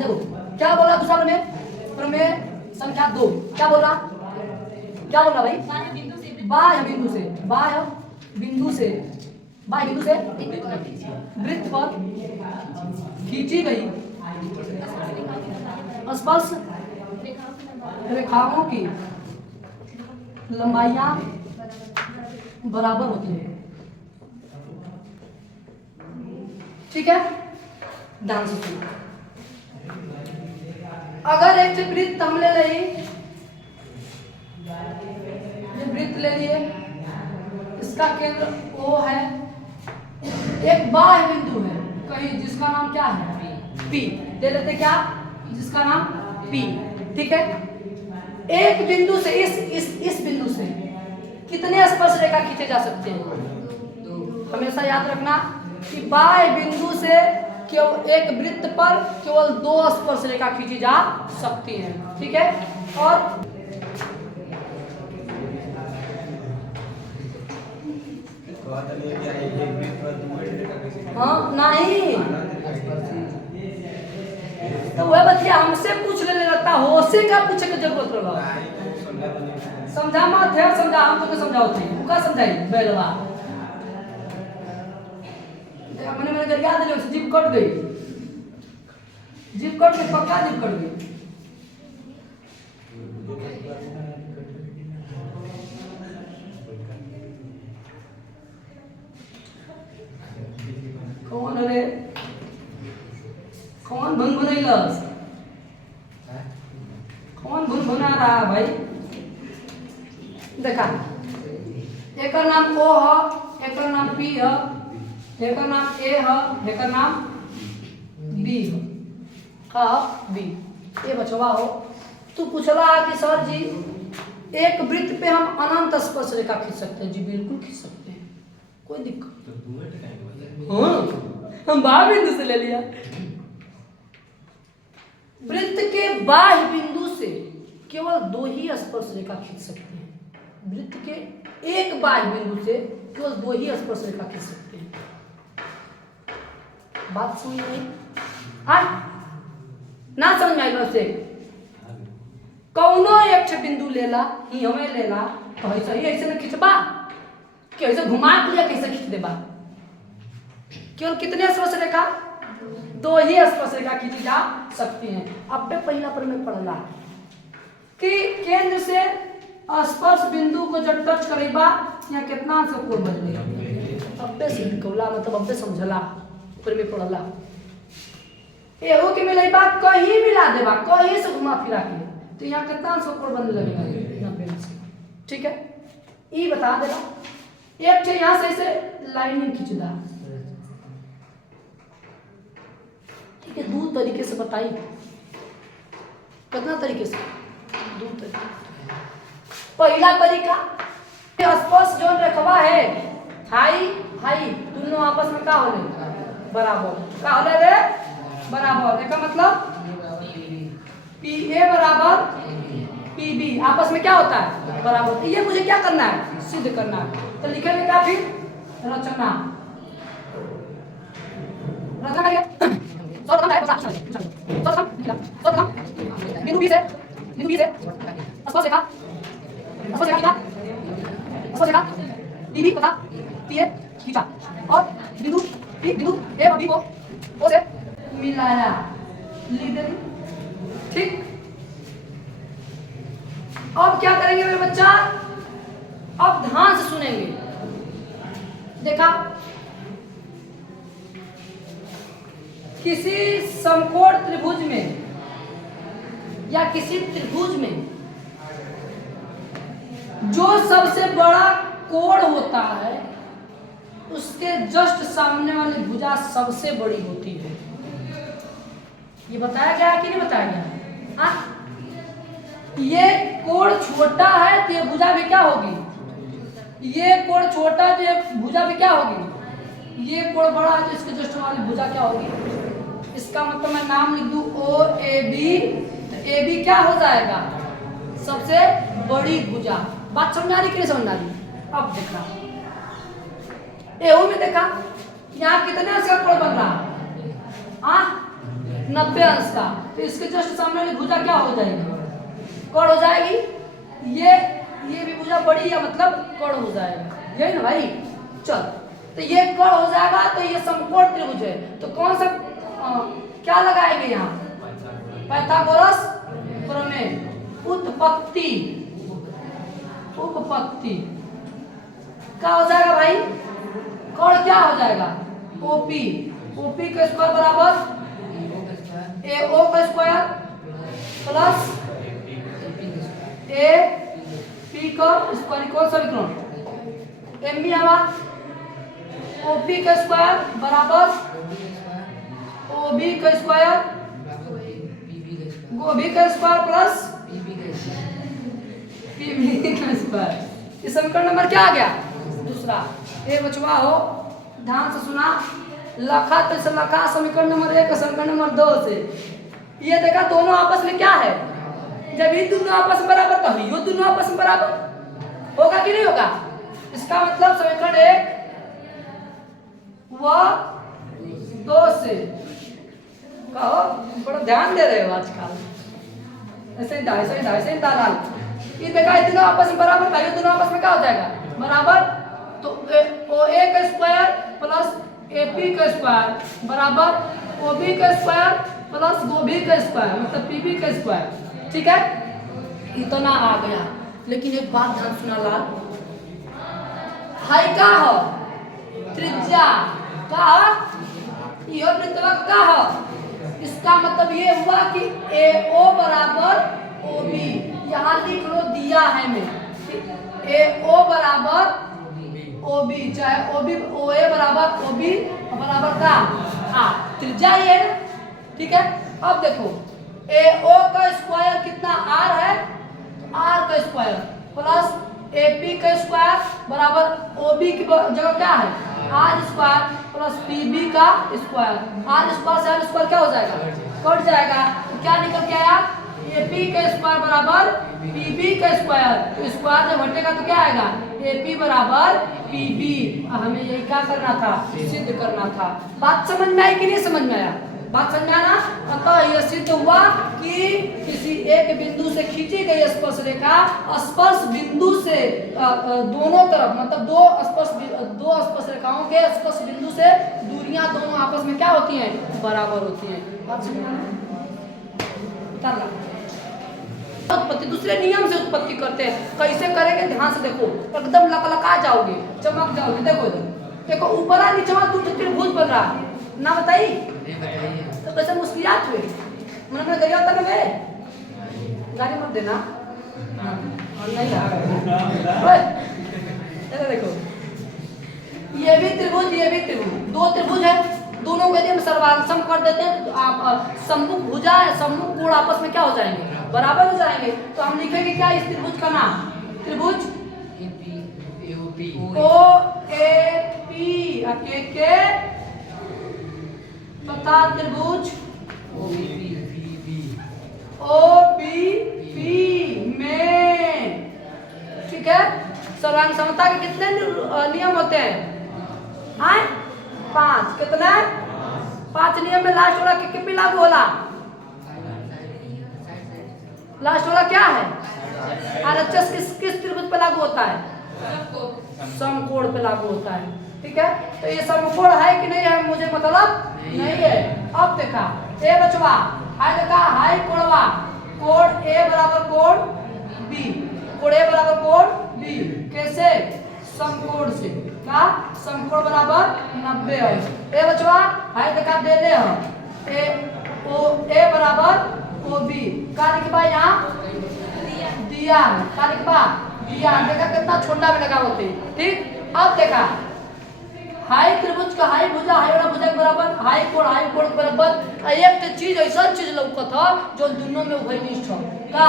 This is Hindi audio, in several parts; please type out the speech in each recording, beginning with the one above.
देखो क्या बोला दूसरा प्रमेय, प्रमेय संख्या 2 क्या बोल रहा, क्या बोल रहा भाई, बाह्य बिंदु से, बाह्य बिंदु से, बाह्य बिंदु से वृत्त पर खींची गई स्पर्श रेखाओं की लंबाइयां बराबर होती है। ठीक है, ध्यान से सुनो। अगर एक वृत्त हम ले लिए, वृत्त ले लिए, इसका केंद्र O है, एक बाह्य बिंदु है कहीं जिसका नाम क्या है P, ले लेते क्या, जिसका नाम P। ठीक है, एक बिंदु से इस बिंदु से कितने स्पर्श रेखा खींचे जा सकते हैं। हमेशा याद रखना कि बाह्य बिंदु से केवल एक वृत्त पर केवल 2 स्पर्श रेखा खींची जा सकती है। ठीक है, और हाँ नहीं तो वह बच्चा हमसे पूछ ले लेता, हो से का पूछे की जरूरत रहा, समझा मत है, समझा हम तो समझाओ थे का समझाई बेलवा मैंने गरिया दिले, जीप कट गई, जीप कट गई, पक्का जीप कट गई। कौन रे, कौन भन भनैलस, कौन भन भना रहा भाई। देखा एक नाम O है, एक नाम P है, एक नाम A है, एक नाम B है, का B। ये बचवा हो, तू पूछला कि सर जी एक वृत्त पे हम अनंत स्पर्श रेखा खींच सकते हैं। जी बिल्कुल खींच सकते हैं, कोई दिक्कत। हाँ हम बाह्य बिंदु से ले लिया, वृत्त के बाह्य बिंदु से केवल 2 ही स्पर्श रेखा खींच सकते हैं। वृत्त के एक बाह्य बिंदु से केवल 2 ही स्पर्श रेखा खींच सकते हैं। बात समझ में आई? ना समझ में आई से कौनो एक बिंदु लेला ही हमें लेला तो ऐसा ही ऐसे न खींचबा कि ऐसे घुमा के लिया कैसे खींच देबा। केवल कितने स्पर्श रेखा, 2 ही स्पर्श रेखा खींची जा सकती हैं। अब पे पहला प्रमेय पढ़ला कि केंद्र से स्पर्श बिंदु को जब टच करेबा या कितना से कोण बदलेगा। अब पे सिखौला मतलब अब पे समझला, प्रमेय पढ़ला एहो के मिलेबा कहीं मिला देबा, कहीं से घुमा फिरा के तो यहाँ कितना से कोण बनने लगेगा 90 से। ठीक है, ये बता देगा। एक थे यहाँ से ऐसे लाइनिंग खींच दा। ठीक है, 2 तरीके से बताइए, कितना तरीके से, 2 तरीके। पहला तरीका स्पर्श जो रेखवा है हाई हाई दोनों आपस में का होले बराबर, का होले रे बराबर। इसका मतलब PA बराबर PB आपस में क्या होता है बराबर। ये मुझे क्या करना है, सिद्ध करना है। तो लिखेंगे क्या फिर, रचना, रचना करिए। बिंदु B से स्पर्श रेखा, स्पर्श रेखा खींचा, स्पर्श रेखा PB तथा PA खींचा और बिंदु A और B को O से मिलाया, लिख दे। ठीक, अब क्या करेंगे मेरे बच्चा, अब ध्यान से सुनेंगे। देखा किसी समकोण त्रिभुज में या किसी त्रिभुज में जो सबसे बड़ा कोण होता है उसके जस्ट सामने वाली भुजा सबसे बड़ी होती है। ये बताया गया कि नहीं बताया गया? हाँ, ये कोण छोटा है तो ये भुजा भी क्या होगी, ये कोण छोटा है तो ये भुजा भी क्या होगी, ये कोण बड़ा है तो इसके जस्ट वाली भुजा क्या होगी। इसका मतलब मैं नाम लिख दूं OAB, तो AB क्या हो जाएगा, सबसे बड़ी भुजा। बात समझ आ रही कि नहीं समझ आ रही? अब देखा एओ में देखा यहाँ कितने से कोण बन रहा, 90 अंश का। तो इसके जस्ट सामने वाली भुजा क्या हो जाएगी? कौड़ हो जाएगी। ये भी भुजा बड़ी है मतलब कौड़ हो जाएगा, यही ना भाई। चल तो ये कौड़ हो जाएगा, तो ये समकोण त्रिभुज है। तो कौन सा क्या लगाएंगे यहाँ? पाइथागोरस प्रमेय। उत्पत्ति क्या हो जाएगा भाई? कौड़ क्या हो जाएगा? ओपी का स्क्वायर बराबर AO का स्क्वायर प्लस AP का स्क्वायर इक्वल समीकरण MB हवा OP का स्क्वायर बराबर OB का स्क्वायर प्लस PB का स्क्वायर। इस समीकरण नंबर क्या आ गया? दूसरा। ए बचवा हो, ध्यान से सुना। लखा तो से लखा समीकरण नंबर 1 समीकरण नंबर 2 से। ये देखा दोनों आपस में क्या है? जब ये दोनों आपस में बराबर तो ये दोनों आपस में बराबर होगा कि नहीं होगा? इसका मतलब समीकरण 1 व 2 से कहो। बड़ा ध्यान दे रहे हो आजकल। ऐसे ही दालाल। ये देखा ये दोनों आपस में बराबर था, ये दोनों आपस में क्या हो जाएगा? बराबर। तो OA का स्क्वायर प्लस AP का स्क्वायर बराबर OB का स्क्वायर प्लस OB का स्क्वायर मतलब PB का स्क्वायर। ठीक है, इतना आ गया। लेकिन एक बात ध्यान सुना लाल, हाई का हो त्रिज्या का यो त्रिज्या का हो। इसका मतलब ये हुआ कि AO बराबर OB। यहाँ लिख लो, दिया है मैं AO बराबर OB, चाहे OA बराबर OB बराबर का त्रिज्या ये है। ठीक है, अब देखो AO का स्क्वायर कितना R है? R का स्क्वायर प्लस AP का स्क्वायर बराबर OB की जगह क्या है? R स्क्वायर प्लस PB का स्क्वायर। R स्क्वायर से R स्क्वायर क्या हो जाएगा? कट जाएगा। तो क्या निकल के आया? AP का स्क्वायर बराबर PB का स्क्वायर। तो स्क्वायर जब हटेगा तो क्या आएगा? AP बराबर PB। हमें यही क्या करना था? सिद्ध करना था। बात समझ में आई कि नहीं समझ में आया? बात समझ में आना। अतः यह सिद्ध हुआ कि किसी एक बिंदु से खींची गई स्पर्श रेखा स्पर्श बिंदु से दोनों तरफ मतलब दो स्पर्श रेखाओं के स्पर्श बिंदु से दूरियां दोनों आपस में क्या होती हैं? बराबर होती हैं। बात समझ में आना। उत्पत्ति दूसरे नियम से उत्पत्ति करते हैं। कैसे करेंगे ध्यान से देखो, एकदम लकलका जाओगे, चमक जाओगे। देखो इधर देखो, ऊपरा नीचवा दो त्रिभुज बन रहा है ना, बताइए तो कैसे मुस्कुरात हुए? मन में गरिया होता ना गए, गाड़ी मत देना और नहीं देखो, ये भी त्रिभुज दो त्रिभुज है, दोनों को यदि हम सर्वांशम कर देते हैं तो आप सम्मुख भुजा है, सम्मुख कोण आपस में क्या हो जाएंगे? बराबर हो जाएंगे। तो हम लिखेंगे क्या इस त्रिभुज का नाम? त्रिभुज OAP के तथा त्रिभुज OBP में। ठीक है, सर्वांग समता के कितने नियम होते हैं? 5। कितना? 5 नियम में लास्ट वाला कितनी लागू होला? लास्ट वाला क्या है? RHS किस त्रिभुज पे लागू होता है? समकोण पे लागू होता है। ठीक है, तो ये समकोण है कि नहीं है मुझे मतलब नहीं है। अब देखा ए बचवा हाई देखा हाई कोणवा कोण A बराबर कोण B, कोण A बराबर कोण B कैसे? समकोण से। क्या? समकोण बराबर 90 अंश। ए बचवा हाई देखा दे दे हम A बराबर OB का लिखबा यहाँ दिया है, का लिखबा दिया। देखा कितना छोटा में लगा होते। ठीक, अब देखा हाई त्रिभुज का हाई भुजा हाई वाला भुजा के बराबर, हाई कोण के बराबर। एक चीज ऐसा चीज लौकत था जो दोनों में उभयनिष्ठ हो। का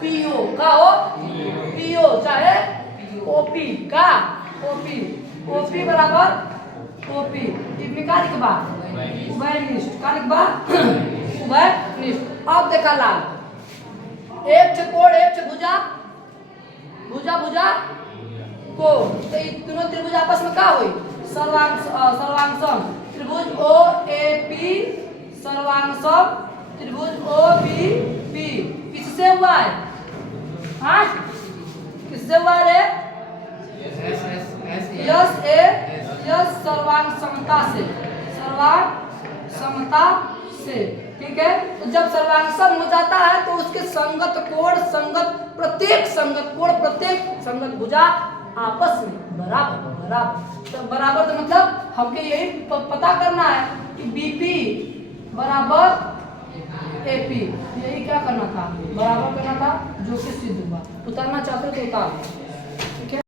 PO का हो PO चाहे OP का OP बराबर OP इसमें का लिखबा उभयनिष्ठ। का लिखबा उभयनिष्ठ। अब देखा लाल एक छे कोण एक छे भुजा को, तो ये दोनों त्रिभुज आपस में क्या हुई? सर्वांशम। त्रिभुज OAP सर्वांग सम त्रिभुज ओ बी पी किससे हुआ है? हाँ किससे हुआ है रे? यस सर्वांग समता से, सर्वांग समता से। ठीक है, तो जब सर्वांग सम हो जाता है तो उसके संगत कोण, संगत प्रत्येक संगत कोण, प्रत्येक संगत भुजा आपस में बराबर बराबर। तो बराबर तो मतलब हमको यही पता करना है कि बीपी बराबर एपी, यही क्या करना था, बराबर करना था, जो कि सिद्ध हुआ। उतारना चाहते तो उतार।